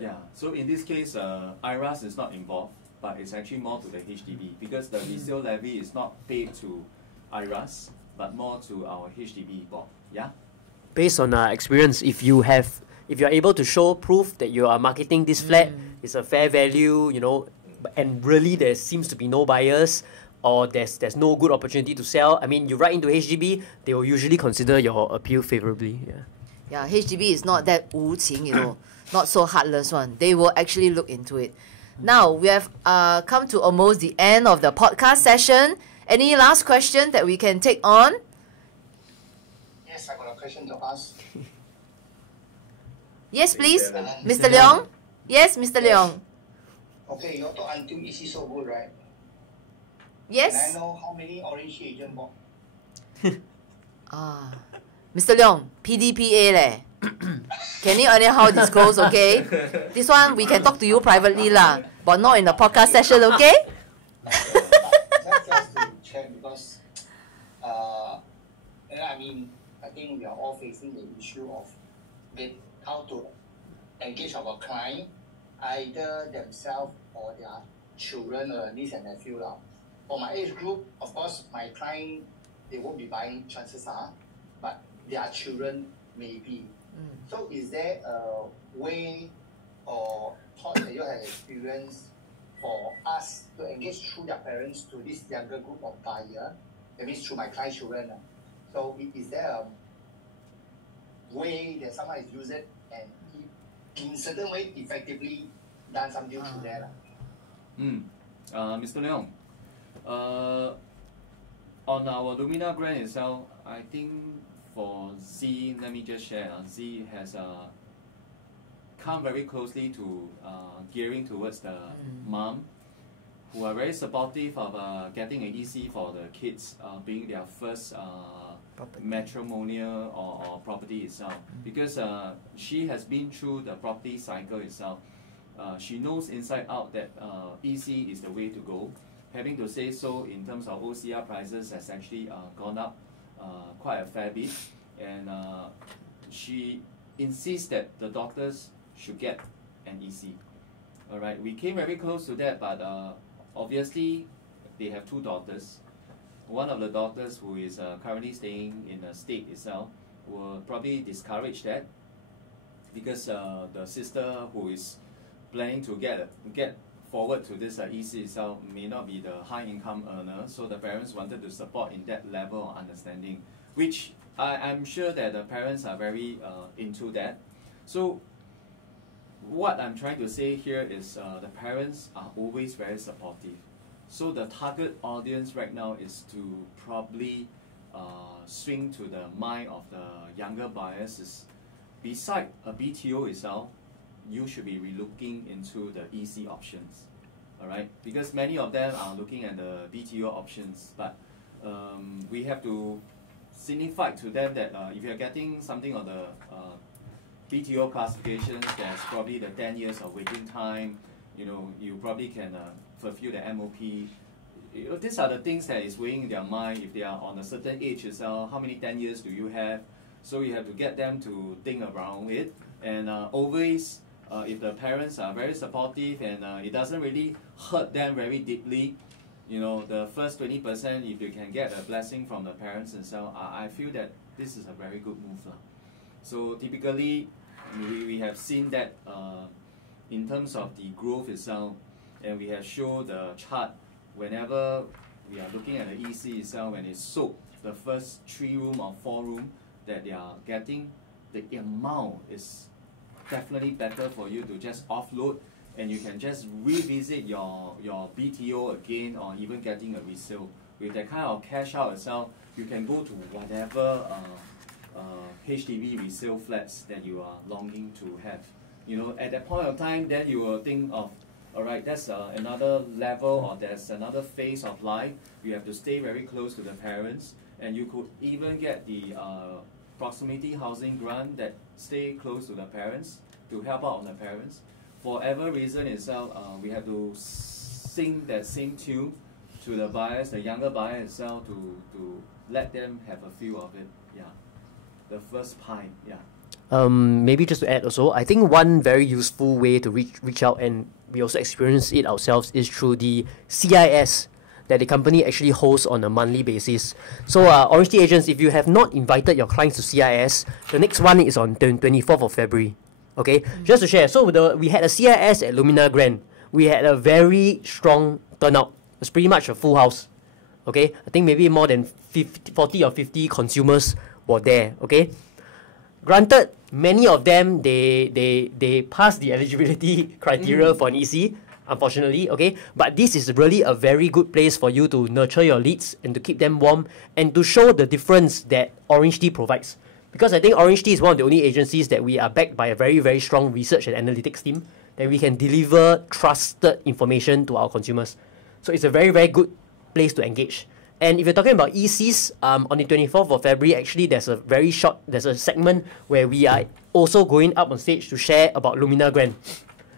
Yeah, so in this case, IRAS is not involved, but it's actually more to the HDB because the resale levy is not paid to IRAS, but more to our HDB board. Yeah. Based on experience, if you are able to show proof that you are marketing this flat, it's a fair value, you know, and really there seems to be no buyers or there's no good opportunity to sell. I mean, you write into HDB, they will usually consider your appeal favorably. Yeah, HDB is not that 无情, you know, not so heartless one. They will actually look into it. Now, we have come to almost the end of the podcast session. Any last question that we can take on? Yes, I got a question to ask. Yes, please. Mr. Leong? Yes, Mr. Leong. Okay, you talk until EC so good, right? Yes? Can I know how many orange agent bought? Mr. Leong, PDPA leh. Can you anyhow disclose, okay? This one, we can talk to you privately lah, but not in the podcast session, okay? Just to check because, I mean, I think we are all facing the issue of how to engage our client, either themselves or their children or niece and nephew. For my age group, of course, my client, they won't be buying, chances are, but their children may be. So is there a way or thought that you have experienced for us to engage through their parents to this younger group of buyer, that means through my client children? So is there a way that someone has used it and in certain way effectively done some deal through there? Mr. Leong, on our Lumina brand itself, I think for Z, let me just share. Z has come very closely to gearing towards the mom, who are very supportive of getting an EC for the kids being their first matrimonial or property itself. Because she has been through the property cycle itself. She knows inside out that EC is the way to go. Having to say so, in terms of OCR prices has actually gone up quite a fair bit, and she insists that the doctors should get an EC. Alright, we came very close to that, but obviously they have 2 daughters. One of the daughters, who is currently staying in the state itself, will probably discourage that because the sister who is planning to get forward to this EC itself may not be the high income earner, so the parents wanted to support in that level of understanding, which I'm sure that the parents are very into that. So what I'm trying to say here is the parents are always very supportive. So the target audience right now is to probably swing to the mind of the younger buyers is, beside a BTO itself, you should be relooking into the EC options, alright? Because many of them are looking at the BTO options, but we have to signify to them that if you're getting something on the BTO classifications, there's probably the 10 years of waiting time, you know, you probably can fulfill the MOP. You know, these are the things that is weighing in their mind. If they are on a certain age itself, how many 10 years do you have? So you have to get them to think around it, and always if the parents are very supportive and it doesn't really hurt them very deeply, you know, the first 20%, if you can get a blessing from the parents themselves, I feel that this is a very good move. So typically, we have seen that in terms of the growth itself, and we have shown the chart whenever we are looking at the EC itself, when it's sold, the first 3 room or 4 room that they are getting, the amount is definitely better for you to just offload, and you can just revisit your BTO again, or even getting a resale. With that kind of cash out itself, you can go to whatever HDB resale flats that you are longing to have. You know, at that point of time, then you will think of, alright, that's another level, or there's another phase of life. You have to stay very close to the parents, and you could even get the proximity housing grant that stay close to the parents to help out on the parents. For whatever reason itself, we have to sing that same tune to the buyers, the younger buyer itself, to let them have a feel of it. Yeah, the first pie. Yeah. Maybe just to add also, I think one very useful way to reach out, and we also experience it ourselves, is through the CIS that the company actually hosts on a monthly basis. So OrangeTee agents, if you have not invited your clients to CIS, the next one is on 24th of February. Okay, just to share, so we had a CIS at Lumina Grand. We had a very strong turnout. It was pretty much a full house. Okay, I think maybe more than 40 or 50 consumers were there. Okay, granted, many of them they passed the eligibility criteria for an EC, unfortunately. Okay, but this is really a very good place for you to nurture your leads and to keep them warm and to show the difference that OrangeTee provides. Because I think OrangeTee is one of the only agencies that we are backed by a very, very strong research and analytics team that we can deliver trusted information to our consumers. So it's a very, very good place to engage. And if you're talking about ECs, on the 24th of February, actually there's a segment where we are also going up on stage to share about Lumina Grand.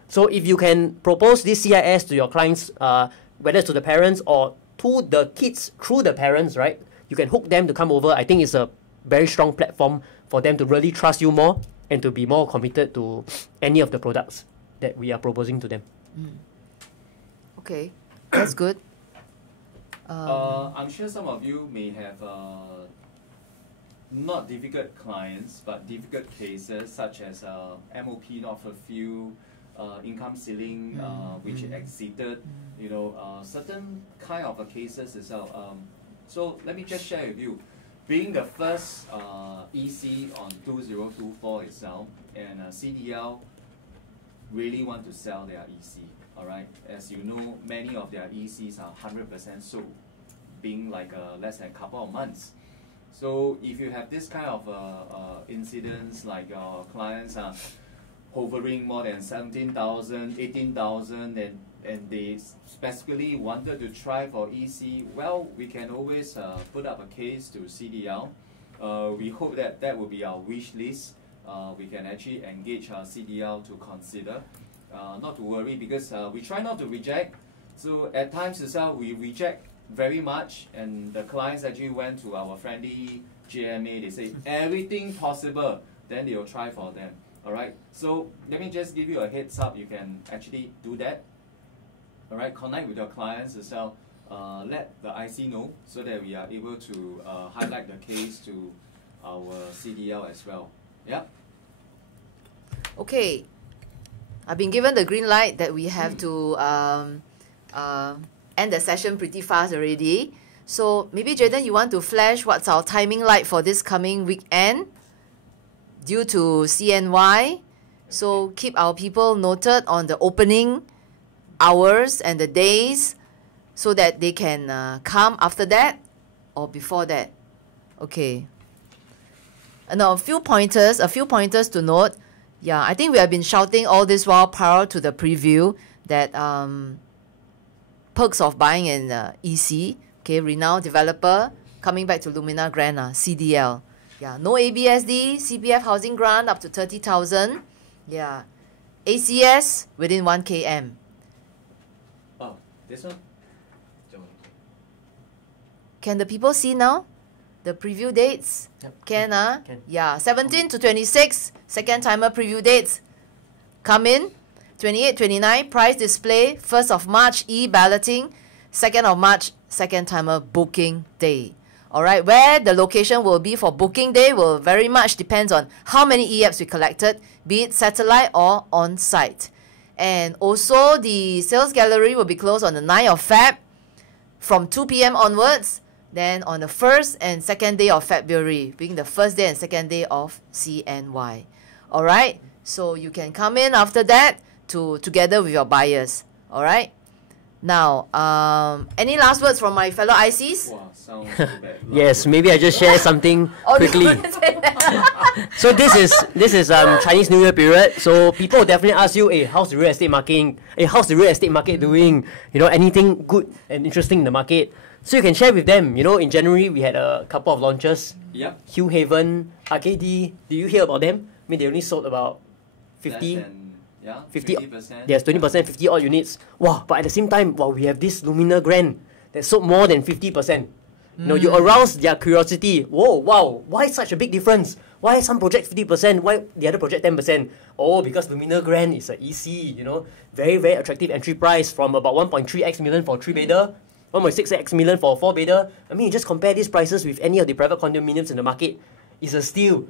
So if you can propose this CIS to your clients, whether it's to the parents or to the kids through the parents, right? You can hook them to come over. I think it's a very strong platform for them to really trust you more and to be more committed to any of the products that we are proposing to them. Okay, that's good. I'm sure some of you may have not difficult clients, but difficult cases such as MOP not fulfilled, income ceiling which exceeded, certain kind of cases itself. So let me just share with you. Being the first EC on 2024 itself, and CDL really want to sell their EC. Alright, as you know, many of their ECs are 100% sold, being like less than a couple of months. So if you have this kind of incidents, like your clients are hovering more than 17,000, 18,000, and they specifically wanted to try for EC, well, we can always put up a case to CDL. We hope that that will be our wish list. We can actually engage our CDL to consider. Not to worry, because we try not to reject. So at times itself, we reject very much, and the clients actually went to our friendly GMA. They say everything possible, then they will try for them. Alright, so let me just give you a heads up. You can actually do that. Alright, connect with your clients itself. Let the IC know so that we are able to highlight the case to our CDL as well. Yep. Okay, I've been given the green light that we have to end the session pretty fast already. So maybe Jayden, you want to flash what's our timing like for this coming weekend due to CNY. So keep our people noted on the opening hours and the days so that they can come after that or before that. Okay. Now a few pointers to note. Yeah, I think we have been shouting all this while prior to the preview that perks of buying an EC, okay, renowned developer, coming back to Lumina Grand, CDL. Yeah, no ABSD, CPF housing grant up to 30,000. Yeah, ACS within 1 km. Oh, this one? Can the people see now? The preview dates? Yep. Can. Can. Yeah, 17 to 26, second timer preview dates. Come in. 28, 29, price display. 1st of March, e-balloting. 2nd of March, second timer booking day. Alright, where the location will be for booking day will very much depends on how many e-apps we collected, be it satellite or on-site. And also, the sales gallery will be closed on the 9th of Feb from 2 p.m. onwards. Then on the 1st and 2nd day of February, being the 1st day and 2nd day of CNY. Alright, so you can come in after that together with your buyers. Alright, Now, any last words from my fellow ICs? Wow, sounds so bad. Yes, maybe I just share something Oh, quickly. you wanna say that? So this is Chinese New Year period. So people will definitely ask you, hey, how's the real estate market? Hey, how's the real estate market doing? You know, anything good and interesting in the market? So you can share with them. You know, in January we had a couple of launches. Yep. Hugh Haven, RKD. Did you hear about them? I mean, they only sold about 50. 50%. Yes, 20%, 50 odd units. Wow, but at the same time, wow, we have this Lumina Grand that sold more than 50%. You know, you arouse their curiosity. Whoa, wow, why such a big difference? Why some project 50%? Why the other project 10%? Oh, because Lumina Grand is an EC, you know, very, very attractive entry price from about 1.3x million for 3-bedder, 1.6x million for 4-bedder. I mean, you just compare these prices with any of the private condominiums in the market. It's a steal.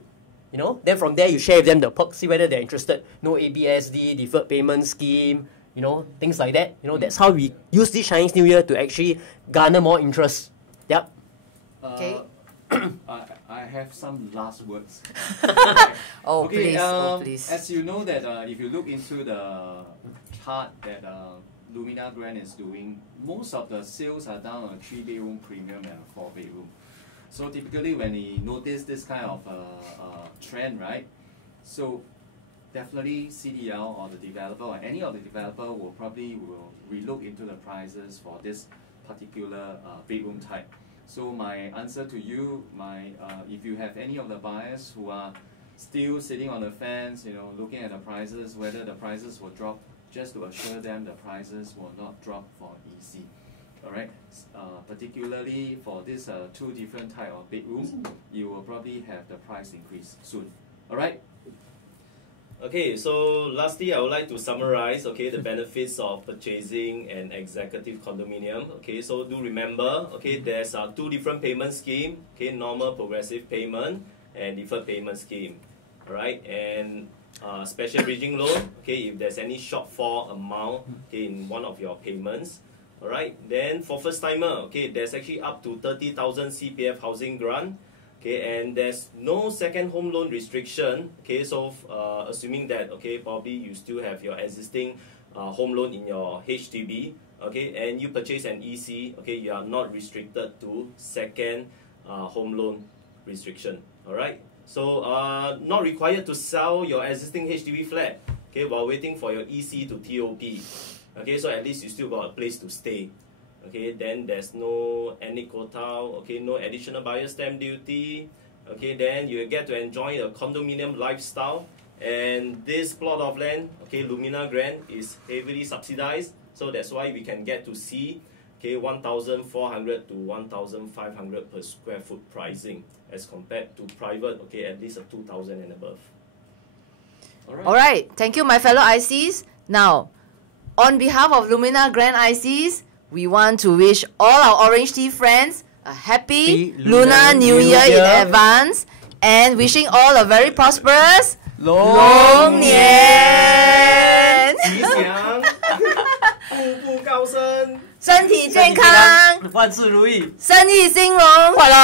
You know, then from there you share with them the perks, see whether they're interested. No ABSD, deferred payment scheme, you know, things like that. You know, that's how we use this Chinese New Year to actually garner more interest. Yep. Okay. I have some last words. Oh, Okay, please, please. as you know that if you look into the chart that Lumina Grand is doing, most of the sales are done on a 3-bedroom premium and a 4-bedroom. So typically when you notice this kind of trend, right? So definitely CDL or the developer or any of the developer will relook into the prices for this particular bedroom type. So my answer to you, if you have any of the buyers who are still sitting on the fence, you know, looking at the prices, whether the prices will drop, just to assure them the prices will not drop for EC. Alright, particularly for this 2 different type of bedrooms, you will probably have the price increase soon. Alright? Okay, so lastly, I would like to summarize, okay, the benefits of purchasing an executive condominium. Okay, so do remember, okay, there's 2 different payment scheme, okay, normal progressive payment and deferred payment scheme. Alright, and special bridging loan, okay, if there's any shortfall amount, okay, in one of your payments. Alright, then for first timer, okay, there's actually up to 30,000 CPF housing grant. Okay, and there's no second home loan restriction. Okay, so assuming that, okay, probably you still have your existing home loan in your HGB, okay, and you purchase an EC, okay, you are not restricted to second home loan restriction. Alright, so not required to sell your existing HDB flat, okay, while waiting for your EC to TOP. Okay, so at least you still got a place to stay. Okay, then there's no any quota, okay, no additional buyer stamp duty. Okay, then you get to enjoy a condominium lifestyle. And this plot of land, okay, Lumina Grand is heavily subsidized. So that's why we can get to see, okay, 1,400 to 1,500 per square foot pricing as compared to private, okay, at least a 2,000 and above. All right, thank you, my fellow ICs. Now, on behalf of Lumina Grand ICs, we want to wish all our OrangeTee friends a happy Lunar New Year in advance, and wishing all a very prosperous 龙年吉祥，步步高升，身体健康，万事如意，生意兴隆，快乐。